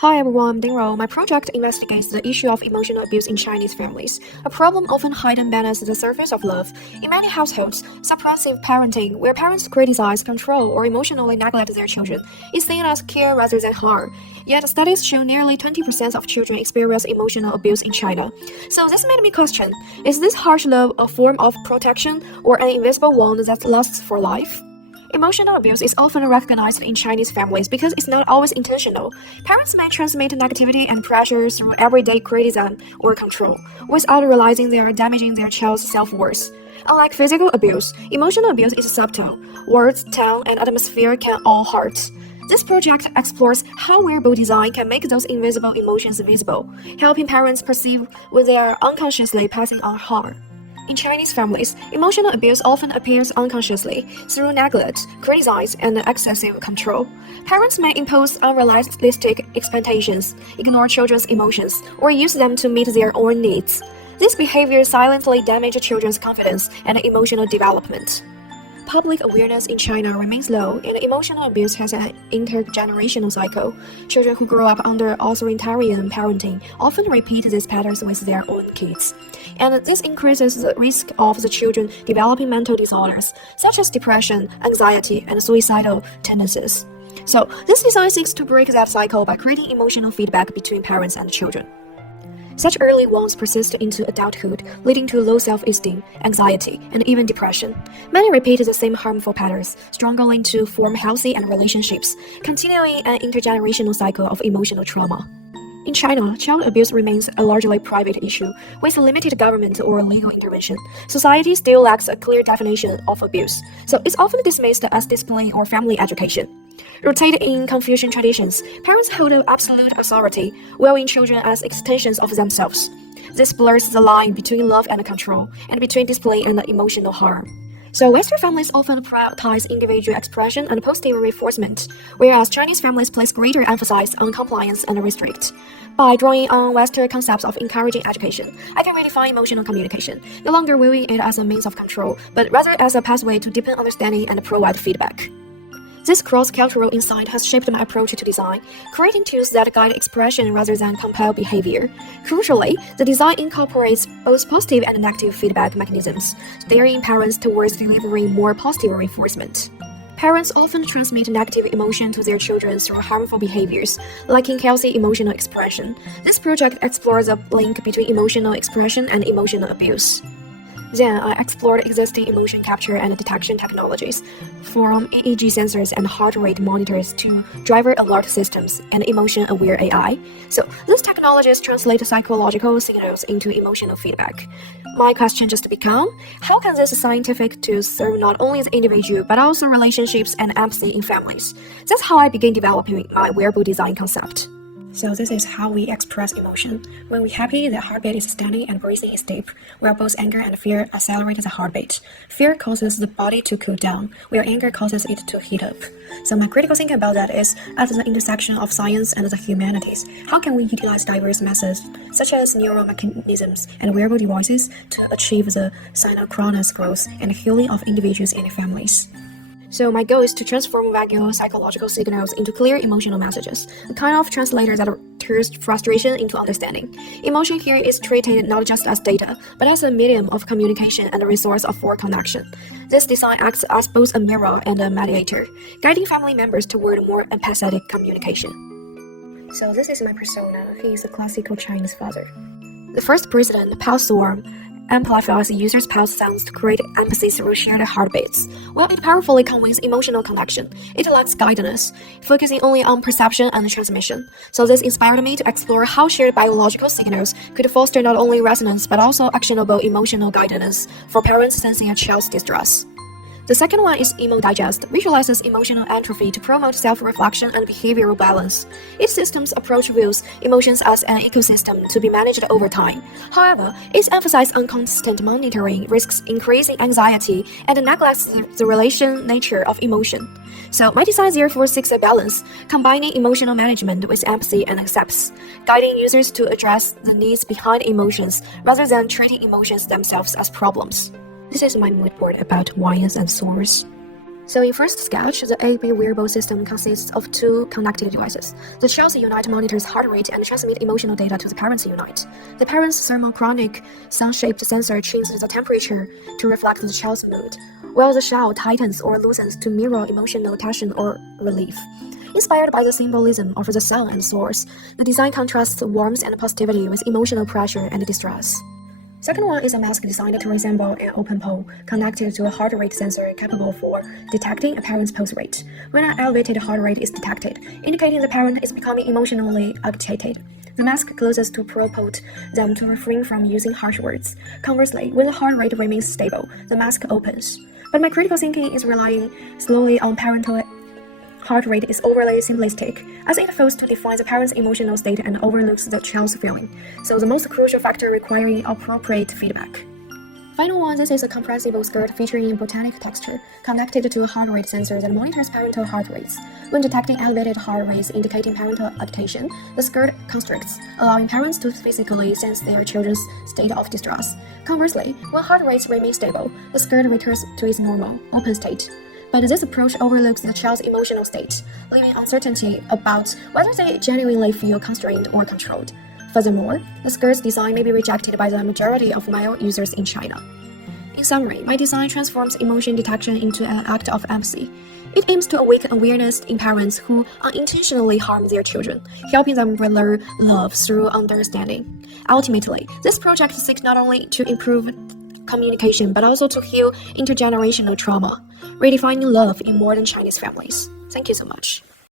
Hi everyone, I'm Dingrou. My project investigates the issue of emotional abuse in Chinese families, a problem often hidden beneath the surface of love. In many households, suppressive parenting, where parents criticize, control, or emotionally neglect their children, is seen as care rather than harm. Yet studies show nearly 20% of children experience emotional abuse in China. So this made me question, is this harsh love a form of protection or an invisible wound that lasts for life? Emotional abuse is often recognized in Chinese families because it's not always intentional. Parents may transmit negativity and pressure through everyday criticism or control, without realizing they are damaging their child's self-worth. Unlike physical abuse, emotional abuse is subtle. Words, tone, and atmosphere can all hurt. This project explores how wearable design can make those invisible emotions visible, helping parents perceive when they are unconsciously passing on harm. In Chinese families, emotional abuse often appears unconsciously through neglect, criticism, and excessive control. Parents may impose unrealistic expectations, ignore children's emotions, or use them to meet their own needs. This behavior silently damages children's confidence and emotional development. Public awareness in China remains low, and emotional abuse has an intergenerational cycle. Children who grow up under authoritarian parenting often repeat these patterns with their own kids. And this increases the risk of the children developing mental disorders, such as depression, anxiety, and suicidal tendencies. So, this design seeks to break that cycle by creating emotional feedback between parents and children. Such early wounds persist into adulthood, leading to low self-esteem, anxiety, and even depression. Many repeat the same harmful patterns, struggling to form healthy relationships, continuing an intergenerational cycle of emotional trauma. In China, child abuse remains a largely private issue, with limited government or legal intervention. Society still lacks a clear definition of abuse, so it's often dismissed as discipline or family education. Rooted in Confucian traditions, parents hold absolute authority, viewing children as extensions of themselves. This blurs the line between love and control, and between discipline and emotional harm. So Western families often prioritize individual expression and positive reinforcement, whereas Chinese families place greater emphasis on compliance and restrict. By drawing on Western concepts of encouraging education, I can redefine emotional communication, no longer viewing it as a means of control, but rather as a pathway to deepen understanding and provide feedback. This cross-cultural insight has shaped my approach to design, creating tools that guide expression rather than compel behavior. Crucially, the design incorporates both positive and negative feedback mechanisms, steering parents towards delivering more positive reinforcement. Parents often transmit negative emotion to their children through harmful behaviors, lacking healthy emotional expression. This project explores a link between emotional expression and emotional abuse. Then, I explored existing emotion capture and detection technologies, from EEG sensors and heart rate monitors to driver alert systems and emotion-aware AI. So, these technologies translate psychological signals into emotional feedback. My question just became, how can this scientific tool serve not only the individual but also relationships and empathy in families? That's how I began developing my wearable design concept. So this is how we express emotion. When we're happy, the heartbeat is steady and breathing is deep, where both anger and fear accelerate the heartbeat. Fear causes the body to cool down, where anger causes it to heat up. So my critical thinking about that is, at the intersection of science and the humanities, how can we utilize diverse methods, such as neural mechanisms and wearable devices, to achieve the synchronous growth and healing of individuals and families? So my goal is to transform vague psychological signals into clear emotional messages, a kind of translator that turns frustration into understanding. Emotion here is treated not just as data, but as a medium of communication and a resource for connection. This design acts as both a mirror and a mediator, guiding family members toward more empathetic communication. So this is my persona. He is a classical Chinese father. The first president, Pulse Swarm, amplifies the user's pulse sounds to create empathy through shared heartbeats. While it powerfully conveys emotional connection, it lacks guidance, focusing only on perception and transmission. So this inspired me to explore how shared biological signals could foster not only resonance but also actionable emotional guidance for parents sensing a child's distress. The second one is Emo Digest, visualizes emotional entropy to promote self-reflection and behavioral balance. Its system's approach views emotions as an ecosystem to be managed over time. However, its emphasis on constant monitoring risks increasing anxiety and neglects the relation nature of emotion. So my design therefore seeks a balance, combining emotional management with empathy and acceptance, guiding users to address the needs behind emotions rather than treating emotions themselves as problems. This is my mood board about wines and swords. So in first sketch, the AB wearable system consists of two connected devices. The child's unit monitors heart rate and transmits emotional data to the parent's unit. The parent's thermochromic sun-shaped sensor changes the temperature to reflect the child's mood, while the shell tightens or loosens to mirror emotional tension or relief. Inspired by the symbolism of the sun and source, the design contrasts warmth and positivity with emotional pressure and distress. Second one is a mask designed to resemble an open pole, connected to a heart rate sensor capable for detecting a parent's pulse rate. When an elevated heart rate is detected, indicating the parent is becoming emotionally agitated, the mask closes to propel them to refrain from using harsh words. Conversely, when the heart rate remains stable, the mask opens. But my critical thinking is relying solely on parental heart rate is overly simplistic, as it fails to define the parent's emotional state and overlooks the child's feeling, so the most crucial factor requiring appropriate feedback. Final one, this is a compressible skirt featuring botanic texture, connected to a heart rate sensor that monitors parental heart rates. When detecting elevated heart rates indicating parental agitation, the skirt constricts, allowing parents to physically sense their children's state of distress. Conversely, when heart rates remain stable, the skirt returns to its normal, open state. But this approach overlooks the child's emotional state, leaving uncertainty about whether they genuinely feel constrained or controlled. Furthermore, the skirt's design may be rejected by the majority of male users in China. In summary, my design transforms emotion detection into an act of empathy. It aims to awaken awareness in parents who unintentionally harm their children, helping them learn love through understanding. Ultimately, this project seeks not only to improve communication but also to heal intergenerational trauma, redefining love in modern Chinese families. Thank you so much.